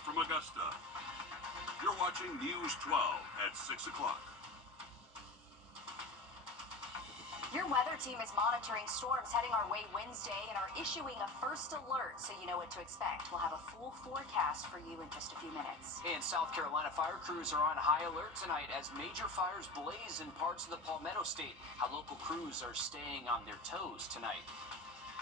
Live from Augusta. You're watching News 12 at 6 o'clock. Your weather team is monitoring storms heading our way Wednesday and are issuing a first alert so you know what to expect. We'll have a full forecast for you in just a few minutes. In South Carolina, fire crews are on high alert tonight as major fires blaze in parts of the Palmetto State. How local crews are staying on their toes tonight.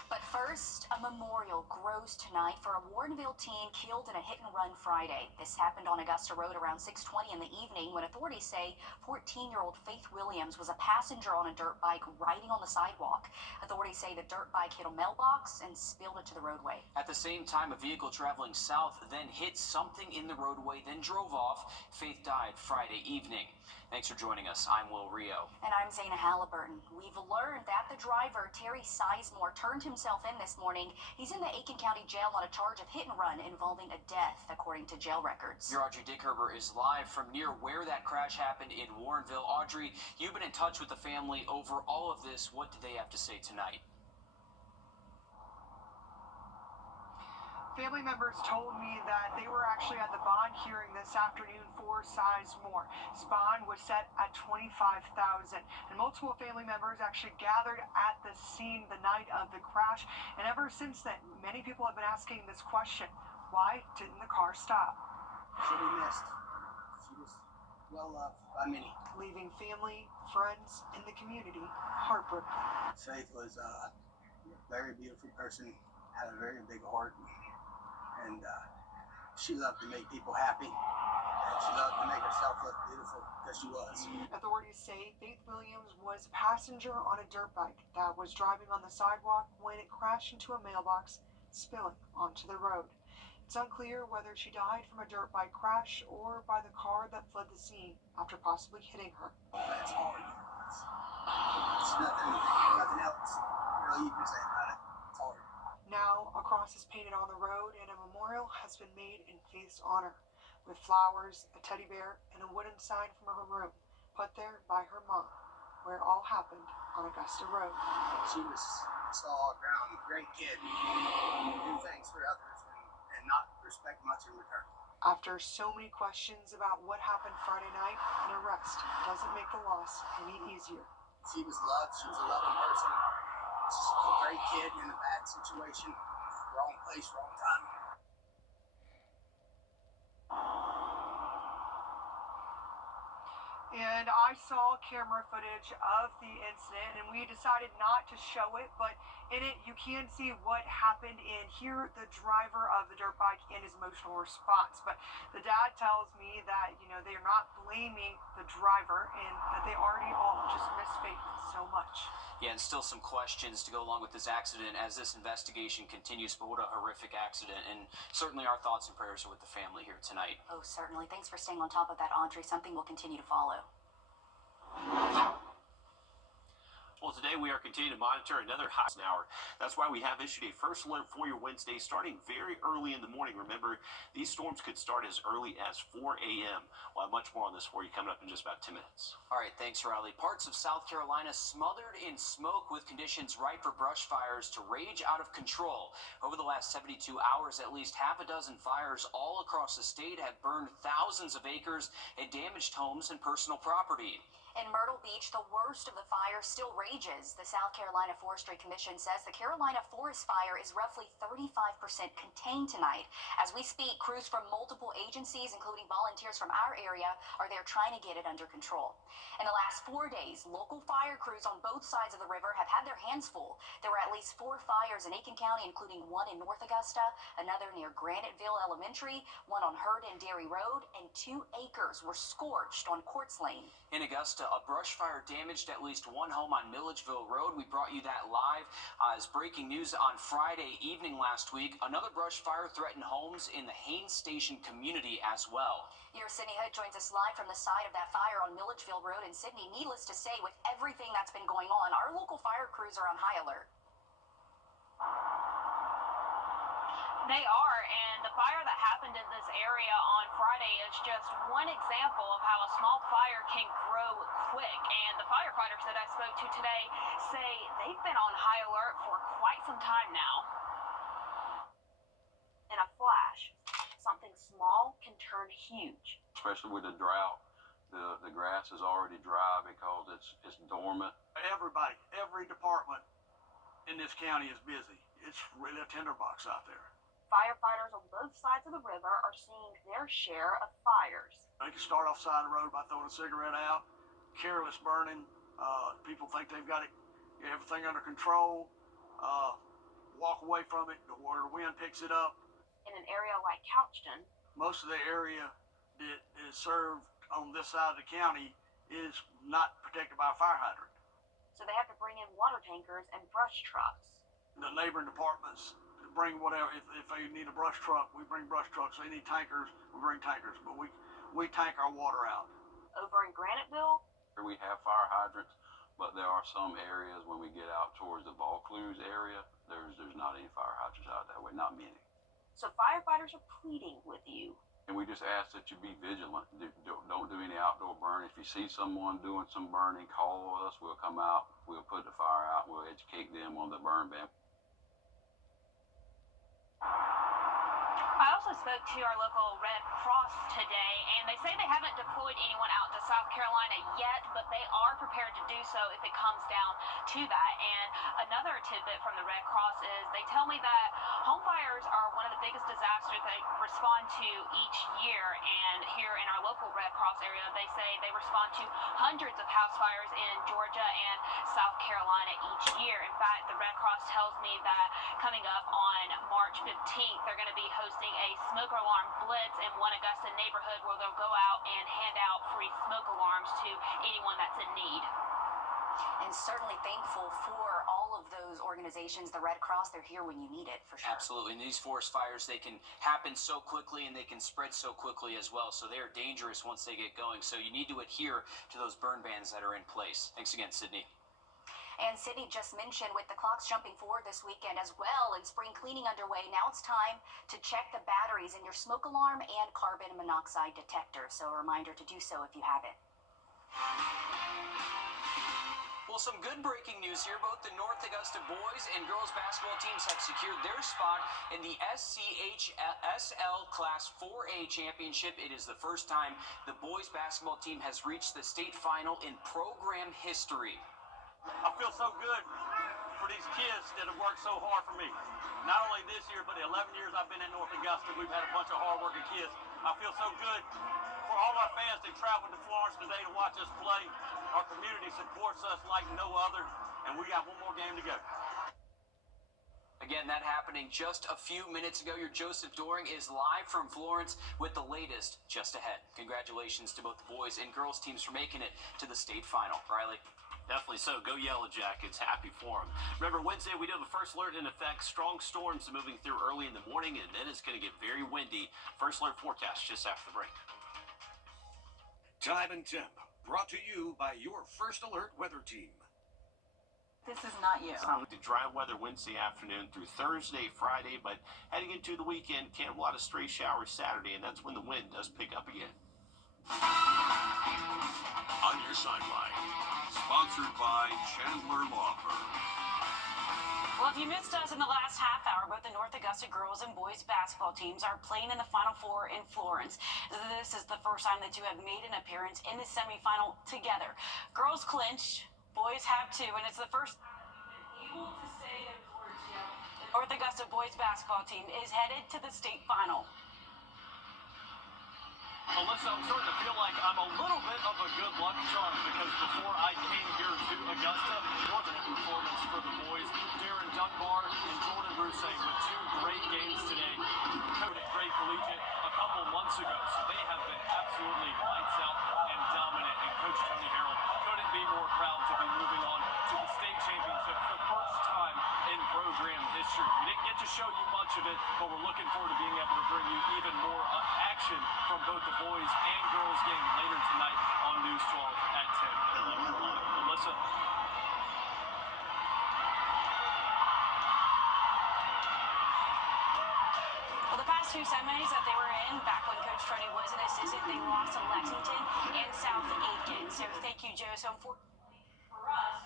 But first, a memorial grows tonight for a Wrdw teen killed in a hit-and-run Friday. This happened on Augusta Road around 6:20 in the evening when authorities say 14-year-old Faith Williams was a passenger on a dirt bike riding on the sidewalk. Authorities say the dirt bike hit a mailbox and spilled into the roadway. At the same time, a vehicle traveling south then hit something in the roadway, then drove off. Faith died Friday evening. Thanks for joining us. I'm Wrdw. And I'm Zaina Halliburton. We've learned that the driver, Terry Sizemore, turned himself in this morning. He's in the Aiken County Jail on a charge of hit and run involving a death, according to jail records. Your Audrey Dickherber is live from near where that crash happened in Warrenville. Audrey, you've been in touch with the family over all of this. What do they have to say tonight? Family members told me that they were actually at the bond hearing this afternoon for Sizemore. His bond was set at $25,000, and multiple family members actually gathered at the scene the night of the crash. And ever since then, many people have been asking this question: why didn't the car stop? She'll be missed. She was well loved by many. Leaving family, friends, and the community heartbroken. Faith was a very beautiful person, had a very big heart. And she loved to make people happy. And she loved to make herself look beautiful because she was. Authorities say Faith Williams was a passenger on a dirt bike that was driving on the sidewalk when it crashed into a mailbox, spilling onto the road. It's unclear whether she died from a dirt bike crash or by the car that fled the scene after possibly hitting her. That's hard. It's nothing else really you can say about it. It's hard. Now, a cross is painted on the road and a memorial has been made in Faith's honor, with flowers, a teddy bear, and a wooden sign from her room, put there by her mom, where it all happened on Augusta Road. She was just all around a great kid, do things for others and not expect much in return. After so many questions about what happened Friday night, an arrest doesn't make the loss any easier. She was loved, she was a loving person. She's a great kid in a bad situation, wrong place, wrong time. And I saw camera footage of the incident, and we decided not to show it, but in it you can see what happened and hear the driver of the dirt bike and his emotional response. But the dad tells me that, they are not blaming the driver and that they already all just miss Faith so much. Yeah, and still some questions to go along with this accident as this investigation continues. But what a horrific accident. And certainly our thoughts and prayers are with the family here tonight. Oh, certainly. Thanks for staying on top of that, Audrey. Something we'll continue to follow. Well, today we are continuing to monitor another hot hour. That's why we have issued a first alert for your Wednesday starting very early in the morning. Remember, these storms could start as early as 4 a.m. We'll have much more on this for you coming up in just about 10 minutes. All right, thanks, Riley. Parts of South Carolina smothered in smoke with conditions ripe for brush fires to rage out of control. Over the last 72 hours, at least half a dozen fires all across the state have burned thousands of acres and damaged homes and personal property. In Myrtle Beach, the worst of the fire still rages. The South Carolina Forestry Commission says the Carolina forest fire is roughly 35% contained tonight. As we speak, crews from multiple agencies, including volunteers from our area, are there trying to get it under control. In the last 4 days, local fire crews on both sides of the river have had their hands full. There were at least 4 fires in Aiken County, including one in North Augusta, another near Graniteville Elementary, one on Hurd and Dairy Road, and 2 acres were scorched on Courts Lane. In Augusta, a brush fire damaged at least one home on Milledgeville Road. We brought you that live as breaking news on Friday evening last week. Another brush fire threatened homes in the Haines Station community as well. Your Sydney Hood joins us live from the site of that fire on Milledgeville Road in Sydney. Needless to say, with everything that's been going on, our local fire crews are on high alert. They are, and the fire that happened in this area on Friday is just one example of how a small fire can grow quick. And the firefighters that I spoke to today say they've been on high alert for quite some time now. In a flash, something small turn huge. Especially with the drought, the grass is already dry because it's dormant. Everybody, every department in this county is busy. It's really a tinderbox out there. Firefighters on both sides of the river are seeing their share of fires. They can start off side of the road by throwing a cigarette out, careless burning. People think they've got everything under control. Walk away from it where the wind picks it up. In an area like Couchton, most of the area that is served on this side of the county is not protected by a fire hydrant. so they have to bring in water tankers and brush trucks. The neighboring departments bring whatever. If they need a brush truck, we bring brush trucks. If they need tankers, we bring tankers. But we tank our water out. Over in Graniteville, We have fire hydrants, but there are some areas when we get out towards the Vaucluse area, there's not any fire hydrants out that way, not many. so firefighters are pleading with you. And we just ask that you be vigilant. Don't do any outdoor burning. If you see someone doing some burning, call us. We'll come out. We'll put the fire out. We'll educate them on the burn ban. I also spoke to our local Red Cross today, and they say they haven't deployed anyone out to South Carolina yet, but they are prepared to do so if it comes down to that. And another tidbit from the Red Cross is they tell me that home fires are one of the biggest disasters they respond to each year. And here in our local Red Cross area, they say they respond to hundreds of house fires in Georgia and South Carolina each year. In fact, the Red Cross tells me that coming up on March 15th, they're going to be hosting a smoke alarm blitz in one Augusta neighborhood where they'll go out and hand out free smoke alarms to anyone that's in need. And certainly thankful for all of those organizations, the Red Cross. They're here when you need it, for sure. Absolutely. And these forest fires, they can happen so quickly and they can spread so quickly as well. So they are dangerous once they get going. So you need to adhere to those burn bans that are in place. Thanks again, Sydney. And Sydney just mentioned with the clocks jumping forward this weekend as well and spring cleaning underway, now it's time to check the batteries in your smoke alarm and carbon monoxide detector. So a reminder to do so if you haven't. Well, some good breaking news here. Both the North Augusta boys and girls basketball teams have secured their spot in the SCHSL Class 4A Championship. It is the first time the boys basketball team has reached the state final in program history. I feel so good for these kids that have worked so hard for me. Not only this year, but the 11 years I've been in North Augusta, we've had a bunch of hard-working kids. I feel so good for all our fans that traveled to Florence today to watch us play. Our community supports us like no other, and we got one more game to go. Again, that happening just a few minutes ago. Your Joseph Doring is live from Florence with the latest just ahead. Congratulations to both the boys and girls teams for making it to the state final. Riley? Definitely so. Go Yellow Jackets. Happy for them. Remember, Wednesday we do have a first alert in effect. Strong storms moving through early in the morning, and then it's going to get very windy. First alert forecast just after the break. Time and temp, brought to you by your First Alert weather team. This is not you. The dry weather Wednesday afternoon through Thursday, Friday, but heading into the weekend, a lot of stray showers Saturday, and that's when the wind does pick up again. On your sideline, sponsored by Chandler Law Firm. Well, if you missed us in the last half hour, both the North Augusta girls and boys basketball teams are playing in the Final Four in Florence. This is the first time the two have made an appearance in the semifinal together. Girls clinched, boys have too, and it's the first time they've been able to say their Georgia. The North Augusta boys basketball team is headed to the state final. Melissa, I'm starting to feel like I'm a little bit of a good luck charm because before I came here to Augusta, wasn't a performance for the boys. Darren Dunbar and Jordan Rousset with two great games today. Coached at Great Collegiate a couple months ago, so they have been absolutely lights out and dominant. And Coach Tony Harrell couldn't be more proud to be moving on to the state championship for the first time in program history. We didn't get to show you much of it, but we're looking forward to being able to bring you even more action from both the boys and girls game later tonight on News 12 at 10 and 11 o'clock. Melissa. Well, the past two semis that they were in, back when Coach Tony was an assistant, they lost to Lexington and South Aiken. So thank you, Joe. So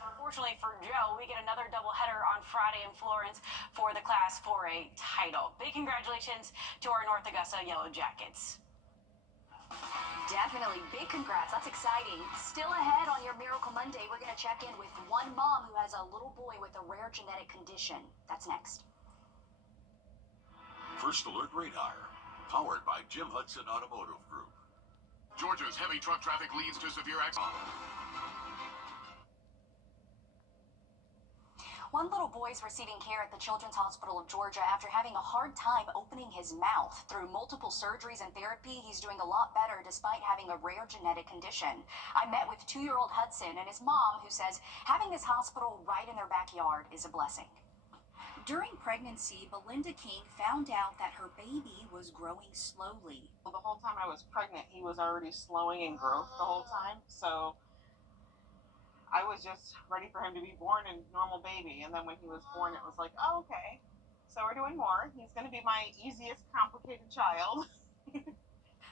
unfortunately for Joe, we get another doubleheader on Friday in Florence for the Class 4A title. Big congratulations to our North Augusta Yellow Jackets. Definitely. Big congrats. That's exciting. Still ahead on your Miracle Monday, we're going to check in with one mom who has a little boy with a rare genetic condition. That's next. First Alert Radar, powered by Jim Hudson Automotive Group. Georgia's heavy truck traffic leads to severe accidents. One little boy is receiving care at the Children's Hospital of Georgia after having a hard time opening his mouth. Through multiple surgeries and therapy, he's doing a lot better despite having a rare genetic condition. I met with 2-year-old Hudson and his mom, who says having this hospital right in their backyard is a blessing. During pregnancy, Belinda King found out that her baby was growing slowly. The whole time I was pregnant, he was already slowing in growth the whole time. So I was just ready for him to be born and normal baby. And then when he was born, it was like, oh, okay. So we're doing more. He's going to be my easiest complicated child.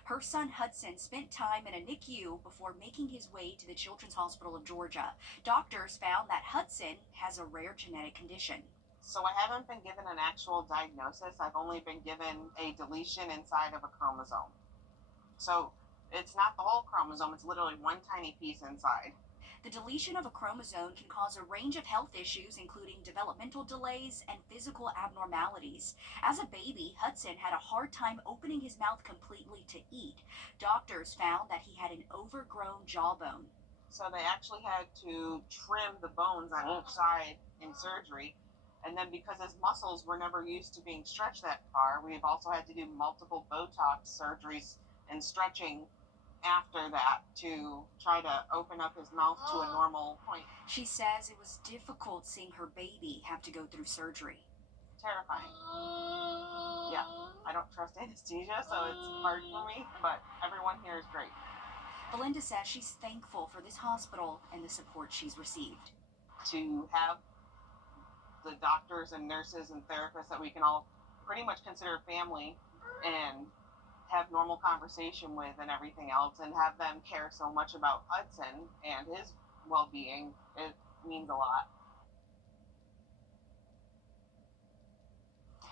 Her son Hudson spent time in a NICU before making his way to the Children's Hospital of Georgia. Doctors found that Hudson has a rare genetic condition. So I haven't been given an actual diagnosis. I've only been given a deletion inside of a chromosome. So it's not the whole chromosome, it's literally one tiny piece inside. The deletion of a chromosome can cause a range of health issues, including developmental delays and physical abnormalities. As a baby, Hudson had a hard time opening his mouth completely to eat. Doctors found that he had an overgrown jawbone. So they actually had to trim the bones on each side in surgery. And then because his muscles were never used to being stretched that far, we've also had to do multiple Botox surgeries and stretching after that to try to open up his mouth to a normal point. She says it was difficult seeing her baby have to go through surgery. Terrifying. Yeah, I don't trust anesthesia, so it's hard for me, but everyone here is great. Belinda says she's thankful for this hospital and the support she's received. To have the doctors and nurses and therapists that we can all pretty much consider family and have normal conversation with and everything else, and have them care so much about Hudson and his well-being, it means a lot.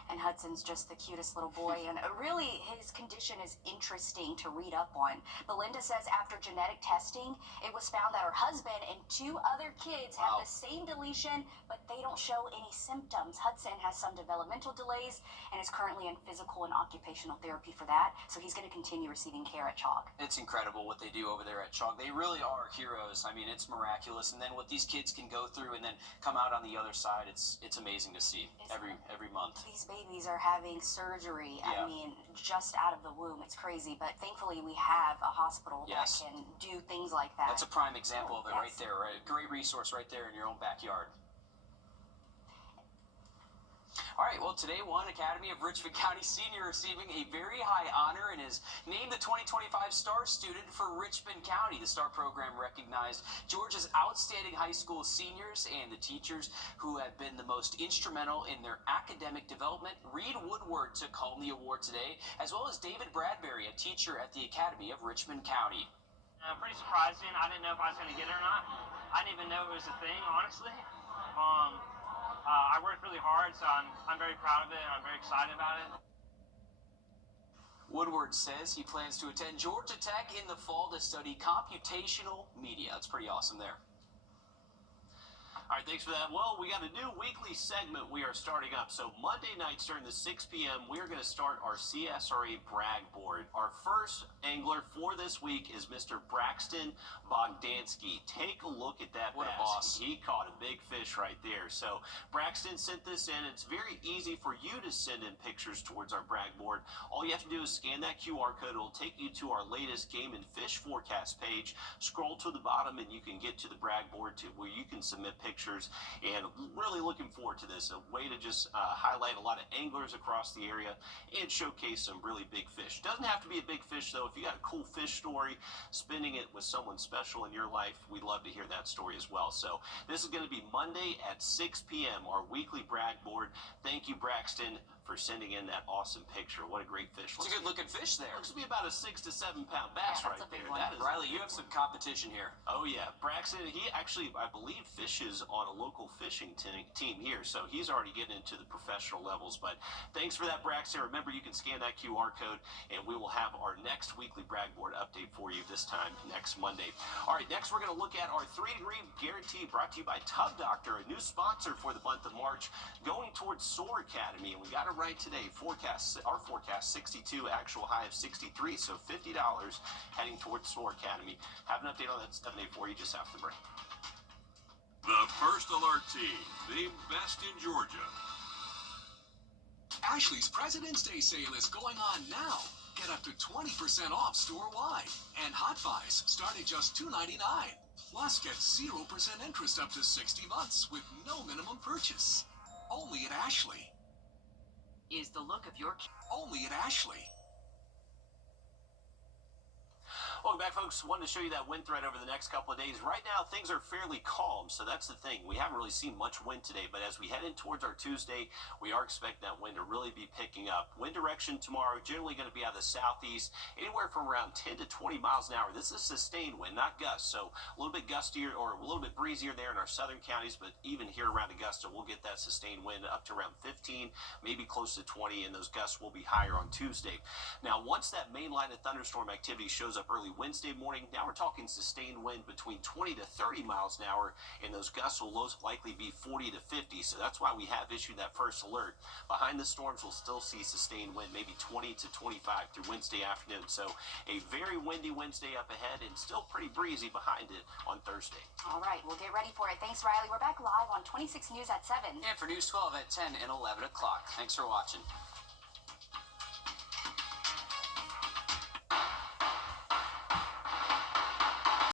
And Hudson's just the cutest little boy, and really his condition is interesting to read up on. Belinda says after genetic testing, it was found that her husband and 2 other kids have the same deletion, but they don't show any symptoms. Hudson has some developmental delays and is currently in physical and occupational therapy for that, so he's going to continue receiving care at Chalk. It's incredible what they do over there at Chalk. They really are heroes. I mean, it's miraculous. And then what these kids can go through and then come out on the other side, it's amazing to see every month. These babies are having surgery. Yeah. I mean, just out of the womb. It's crazy, but thankfully we have a hospital Yes. that can do things like that. That's a prime example of it right Yes. there, right? A great resource right there in your own backyard. All right, well, today one Academy of Richmond County senior receiving a very high honor and is named the 2025 Star Student for Richmond County. The STAR program recognized Georgia's outstanding high school seniors and the teachers who have been the most instrumental in their academic development. Reed Woodward took home the award today, as well as David Bradbury, a teacher at the Academy of Richmond County. Pretty surprising. I didn't know if I was going to get it or not. I didn't even know it was a thing, honestly. I worked really hard, so I'm very proud of it, and I'm very excited about it. Woodward says he plans to attend Georgia Tech in the fall to study computational media. That's pretty awesome there. All right, thanks for that. Well, we got a new weekly segment we are starting up. So Monday nights during the 6 p.m., we're going to start our CSRA brag board. Our first angler for this week is Mr. Braxton Bogdansky. Take a look at that What a bass. boss. He caught a big fish right there. So Braxton sent this in. It's very easy for you to send in pictures towards our brag board. All you have to do is scan that QR code. It'll take you to our latest game and fish forecast page. Scroll to the bottom and you can get to the brag board where you can submit pictures. And really looking forward to this. A way to just highlight a lot of anglers across the area and showcase some really big fish. Doesn't have to be a big fish though. If you got a cool fish story, spending it with someone special in your life, we'd love to hear that story as well. So this is going to be Monday at 6 p.m. our weekly brag board. Thank you, Braxton, for sending in that awesome picture. What a great fish. It's a good looking fish there. Looks to be about a 6 to 7 pound bass right there. That is, Riley, you have some competition here. oh yeah, Braxton, he actually, I believe, fishes on a local fishing team here, so he's already getting into the professional levels. But thanks for that, Braxton. Remember, you can scan that QR code, and we will have our next weekly brag board update for you this time next Monday. All right, next we're going to look at our 3-degree guarantee brought to you by Tub Doctor, a new sponsor for the month of March, going towards SOAR Academy. And we got it right today. Our forecast 62, actual high of 63, so $50 heading towards SOAR Academy. Have an update on that 7 day for you just after the break. The First Alert Team, the best in Georgia. Ashley's President's Day sale is going on now. Get up to 20% off store-wide. And Hot Buys start at just $2.99. Plus, get 0% interest up to 60 months with no minimum purchase. Only at Ashley. Is the look of your... Only at Ashley. Welcome back, folks. Wanted to show you that wind threat over the next couple of days. Right now, things are fairly calm, so that's the thing. We haven't really seen much wind today, but as we head in towards our Tuesday, we are expecting that wind to really be picking up. Wind direction tomorrow, generally going to be out of the southeast, anywhere from around 10 to 20 miles an hour. This is sustained wind, not gusts, so a little bit gustier or a little bit breezier there in our southern counties, but even here around Augusta, we'll get that sustained wind up to around 15, maybe close to 20, and those gusts will be higher on Tuesday. Now, once that main line of thunderstorm activity shows up early Wednesday morning, now we're talking sustained wind between 20 to 30 miles an hour, and those gusts will most likely be 40 to 50. So that's why we have issued that first alert. Behind the storms, we'll still see sustained wind, maybe 20 to 25 through Wednesday afternoon. So a very windy Wednesday up ahead, and still pretty breezy behind it on Thursday. All right, we'll get ready for it. Thanks, Riley. We're back live on 26 News at 7. And for News 12 at 10 and 11 o'clock. Thanks for watching.